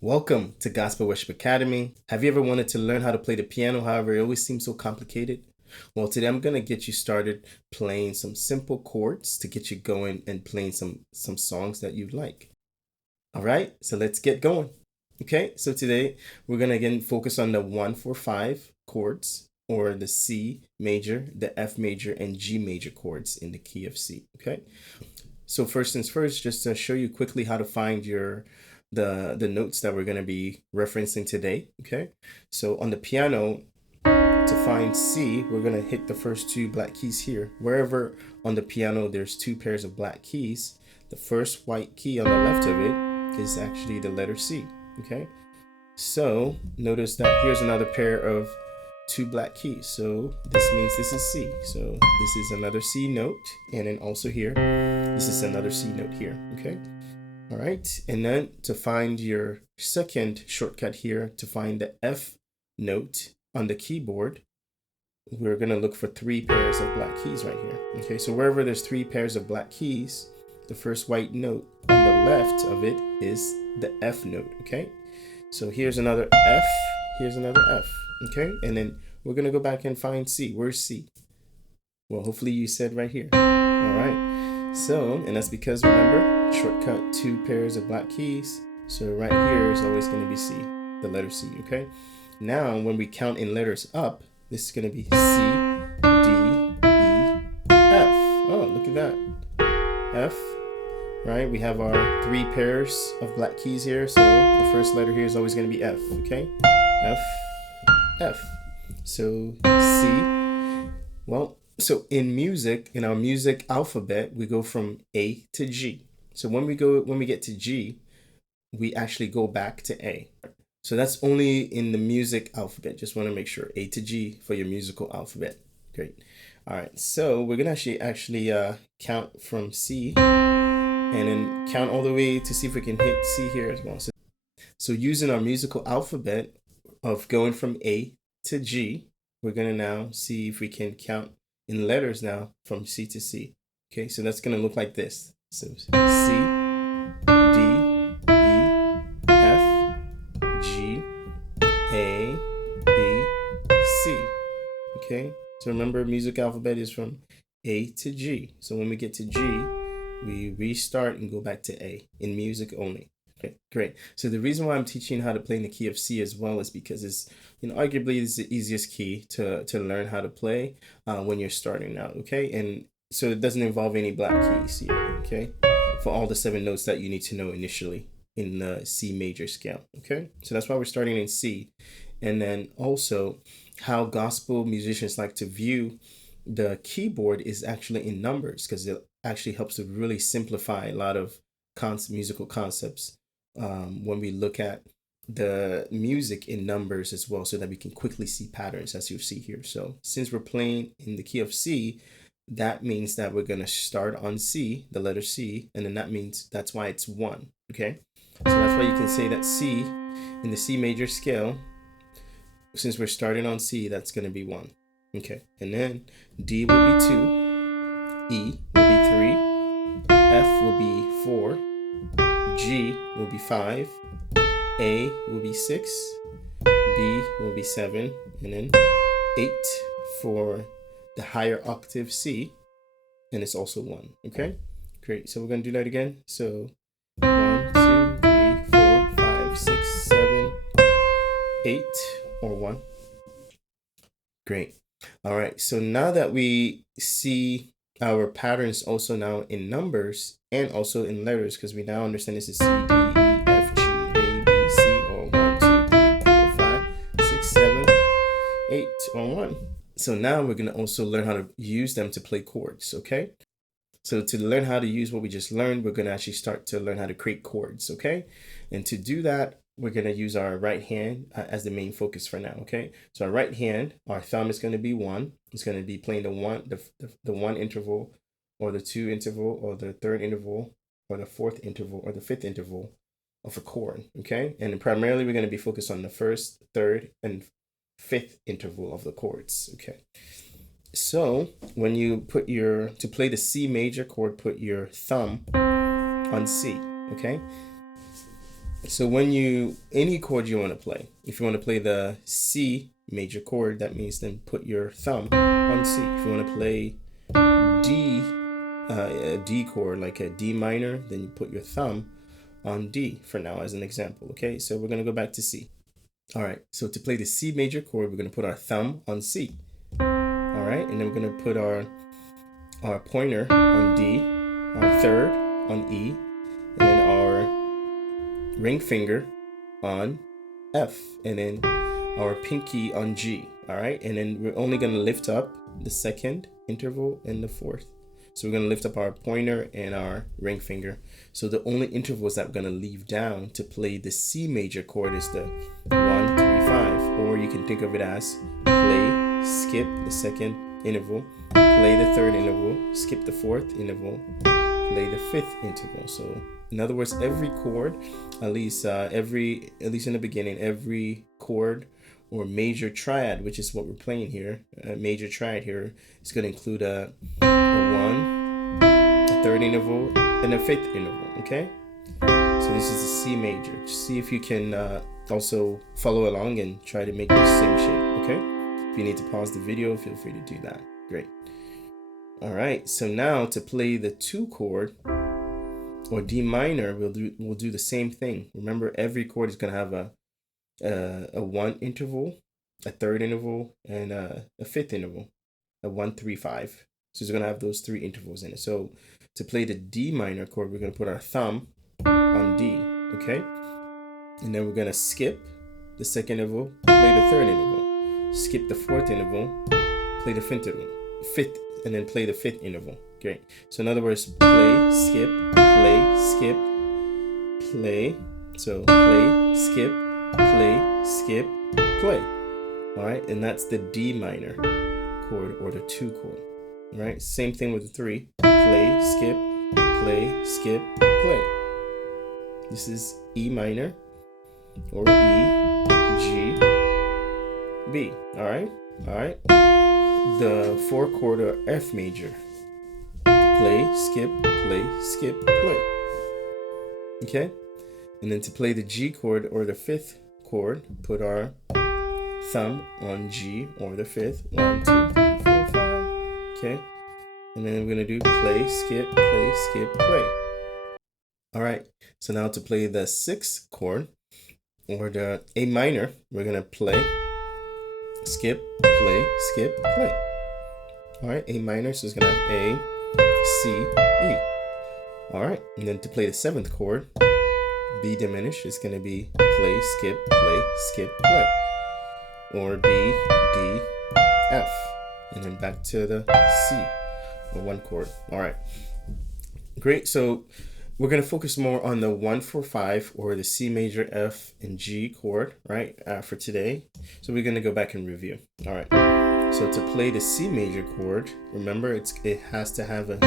Welcome to Gospel Worship Academy. Have you ever wanted to learn how to play the piano? However, it always seems so complicated. Well, today I'm going to get you started playing some simple chords to get you going and playing some songs that you like. All right, so let's get going. Okay, so today we're going to again focus on the 1-4-5 chords, or the C major, the F major, and G major chords in the key of C. Okay, so first things first, just to show you quickly how to find the notes that we're going to be referencing today. Okay, so on the piano, to find C, we're going to hit the first two black keys here. Wherever on the piano there's two pairs of black keys, the first white key on the left of it is actually the letter C. Okay, so notice that here's another pair of two black keys, so this means this is C. So this is another C note, and then also here this is another C note here. Okay, all right, and then to find your second shortcut here, to find the F note on the keyboard, we're going to look for three pairs of black keys right here. Okay, so wherever there's three pairs of black keys, the first white note on the left of it is the F note. Okay, so here's another F, here's another F. Okay, and then we're going to go back and find C. Where's C? Well, hopefully you said right here. All right, so, and that's because, remember, shortcut, two pairs of black keys. So right here is always going to be C, the letter C. Okay, now when we count in letters up, this is going to be C, D, E, F. Oh, look at that. F, right? We have our three pairs of black keys here. So the first letter here is always going to be F. Okay, F, F. So C. Well, so in music, in our music alphabet, we go from A to G. So when we get to G, we actually go back to A. So that's only in the music alphabet. Just want to make sure A to G for your musical alphabet. Great. All right. So we're gonna actually count from C, and then count all the way to see if we can hit C here as well. So using our musical alphabet of going from A to G, we're gonna now see if we can count in letters now from C to C. Okay. So that's gonna look like this. So C, D, E, F, G, A, B, C. Okay, so remember, music alphabet is from A to G. So when we get to G, we restart and go back to A in music only. Okay, great. So the reason why I'm teaching how to play in the key of C as well is because it's, arguably it's the easiest key to learn how to play when you're starting out. Okay, and so it doesn't involve any black keys here. Okay, for all the 7 notes that you need to know initially in the C major scale. Okay, so that's why we're starting in C. And then also how gospel musicians like to view the keyboard is actually in numbers, because it actually helps to really simplify a lot of musical concepts when we look at the music in numbers as well, so that we can quickly see patterns, as you see here. So since we're playing in the key of C, that means that we're going to start on C, the letter C, and then that means that's why it's 1. Okay, so that's why you can say that C in the C major scale, since we're starting on C, that's going to be 1. Okay, and then D will be 2, E will be 3, F will be 4, G will be 5, A will be 6, B will be 7, and then 8 for the higher octave C, and it's also 1. Okay, great. So we're going to do that again. So 1, 2, 3, 4, 5, 6, 7, 8, or 1. Great. All right, so now that we see our patterns also now in numbers and also in letters, because we now understand this is C, D, E, F, G, A, B, C, or 1, 2, 3, 4, 5, 6, 7, 8, or 1. So now we're going to also learn how to use them to play chords. Okay, so to learn how to use what we just learned, we're going to actually start to learn how to create chords. Okay, and to do that, we're going to use our right hand as the main focus for now. Okay, so our right hand, our thumb is going to be 1. It's going to be playing the 1 interval, or the 2 interval, or the 3rd interval, or the 4th interval, or the 5th interval of a chord. Okay, and primarily we're going to be focused on the 1st, 3rd, and 5th interval of the chords. Okay, so when you to play the C major chord, put your thumb on C. Okay, So any chord you want to play, if you want to play the C major chord, that means then put your thumb on C. If you want to play D, a D chord, like a D minor, then you put your thumb on D for now as an example. Okay, so we're going to go back to C. All right, so to play the C major chord, we're going to put our thumb on C. All right, and then we're going to put our pointer on D, our third on E, and then our ring finger on F, and then our pinky on G. All right, and then we're only going to lift up the second interval and the fourth. So we're going to lift up our pointer and our ring finger. So the only intervals that we're going to leave down to play the C major chord is the 1, 3, 5. Or you can think of it as play, skip the second interval, play the third interval, skip the fourth interval, play the fifth interval. So in other words, every chord, at least in the beginning, every chord or major triad, which is what we're playing here, a major triad here, is going to include a 1, a third interval, and a fifth interval, okay? So this is the C major. See if you can also follow along and try to make the same shape, okay? If you need to pause the video, feel free to do that. Great. All right, so now to play the 2 chord, or D minor, we'll do the same thing. Remember, every chord is going to have a 1 interval, a third interval, and a fifth interval, a 1, 3, 5. So it's going to have those 3 intervals in it. So to play the D minor chord, we're going to put our thumb on D, okay? And then we're going to skip the second interval, play the third interval, skip the fourth interval, play the fifth, and then play the fifth interval. Great. So in other words, play, skip, play, skip, play. So play, skip, play, skip, play. All right, and that's the D minor chord or the 2 chord. All right, same thing with the 3. Play, skip, play, skip, play. This is E minor or E, G, B. All right. The 4 chord or F major. Play, skip, play. Okay? And then to play the G chord or the 5th chord, put our thumb on G or the 5th. 1, 2, 3, 4, 5. Okay? And then we're going to do play, skip, play. All right. So now to play the 6th chord or the A minor, we're going to play, skip, play. All right, A minor, so it's going to have A, C, E. All right, and then to play the 7th chord, B diminished, is going to be play, skip, play. Or B, D, F. And then back to the C, or 1 chord. All right, great. So we're going to focus more on the 1, 4, 5 or the C major, F, and G chord, right, for today. So we're going to go back and review. All right. So to play the C major chord, remember it has to have a C,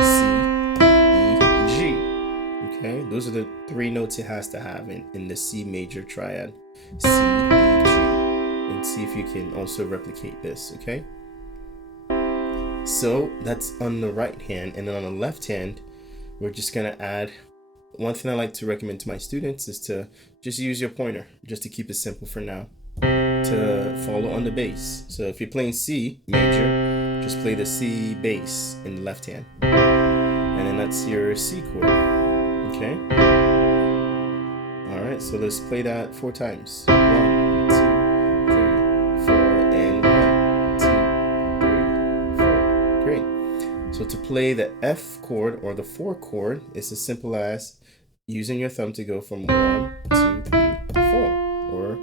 E, G. Okay, those are the 3 notes it has to have in the C major triad. C, E, G. And see if you can also replicate this, okay? So that's on the right hand, and then on the left hand, we're just gonna add. One thing I like to recommend to my students is to just use your pointer, just to keep it simple for now, to follow on the bass. So if you're playing C major, just play the C bass in the left hand. And then that's your C chord, okay? All right, so let's play that 4 times. 1, 2, 3, 4, and 1, 2, 3, 4. Great. So to play the F chord or the 4 chord, it's as simple as using your thumb to go from 1, 2, 3, 4, or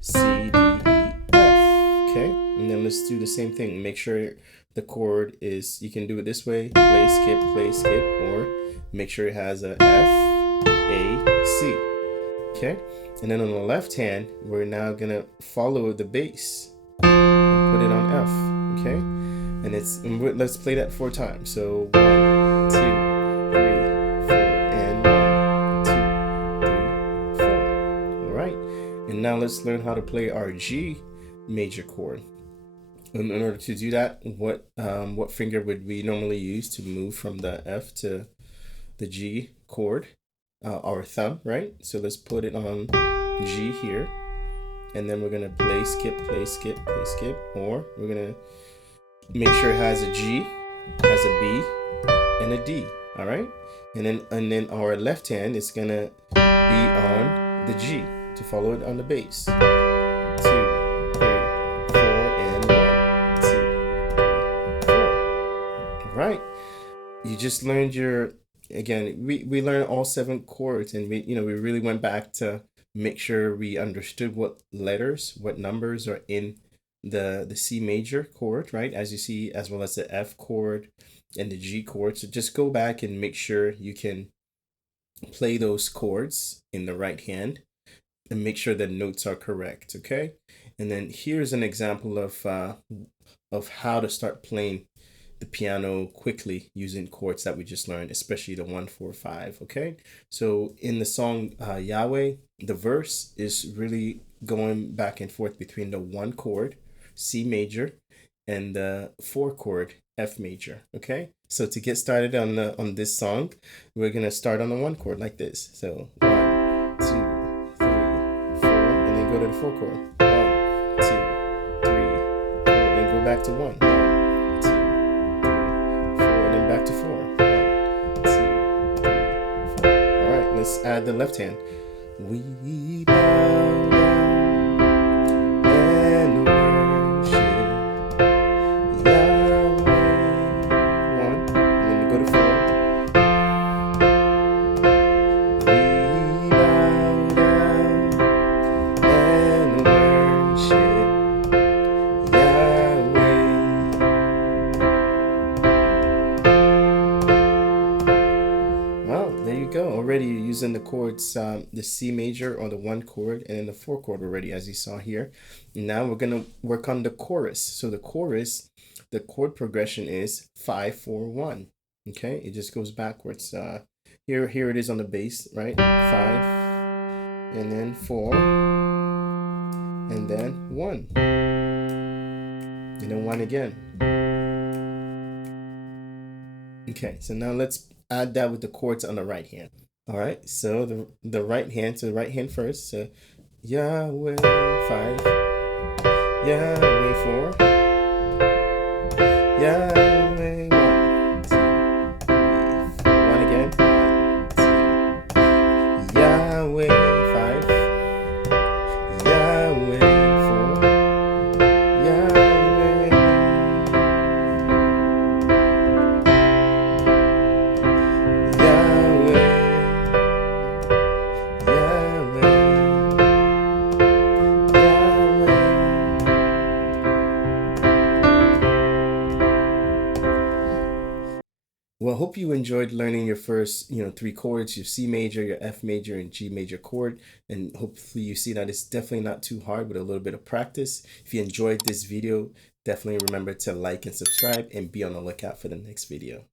C, D, E, F. Okay, and then let's do the same thing. Make sure the chord is, you can do it this way, play, skip, or make sure it has a F, A, C. Okay, and then on the left hand, we're now gonna follow the bass and put it on F. Okay, and let's play that 4 times. So 1, 2, 3, 4, and 1, 2, 3, 4. All right, and now let's learn how to play our G major chord. In order to do that, what finger would we normally use to move from the F to the G chord? our thumb, right? So let's put it on G here. And then we're gonna play, skip, play, skip, play, skip. Or we're gonna make sure it has a G, has a B, and a D. All right. And then our left hand is gonna be on the G to follow it on the bass. 2, 3, 4, and 1, 2, 3, 4. All right. You just learned again, we learned all 7 chords, and we really went back to make sure we understood what letters, what numbers are in the C major chord, right? As you see, as well as the F chord and the G chord. So just go back and make sure you can play those chords in the right hand and make sure the notes are correct, okay? And then here's an example of how to start playing the piano quickly using chords that we just learned, especially the 1, 4, 5. Okay, so in the song Yahweh, the verse is really going back and forth between the 1 chord C major and the 4 chord F major. Okay, so to get started on this song, we're gonna start on the 1 chord like this. So 1, 2, 3, 4, and then go to the 4 chord. 1, 2, 3, 4, then go back to 1. Back to 4. 1, 2, 3, 4. All right, let's add the left hand. We bow down and worship Yahweh. 1, and then go to 4. We bow down and worship Yahweh. There you go. Already you're using the chords, the C major or the 1 chord, and then the 4 chord already, as you saw here. Now we're gonna work on the chorus. So the chorus, the chord progression is 5, 4, 1. Okay, it just goes backwards. Here it is on the bass, right? 5, and then 4, and then 1, and then 1 again. Okay, so now let's add that with the chords on the right hand. All right, so the right hand, so the right hand first. So Yahweh 5, Yahweh 4, Yahweh 1, 2, 3, 1 again. 1, 2, Yahweh 5, Yahweh 4, Yahweh. Well, I hope you enjoyed learning your first, 3 chords, your C major, your F major, and G major chord. And hopefully you see that it's definitely not too hard with a little bit of practice. If you enjoyed this video, definitely remember to like and subscribe and be on the lookout for the next video.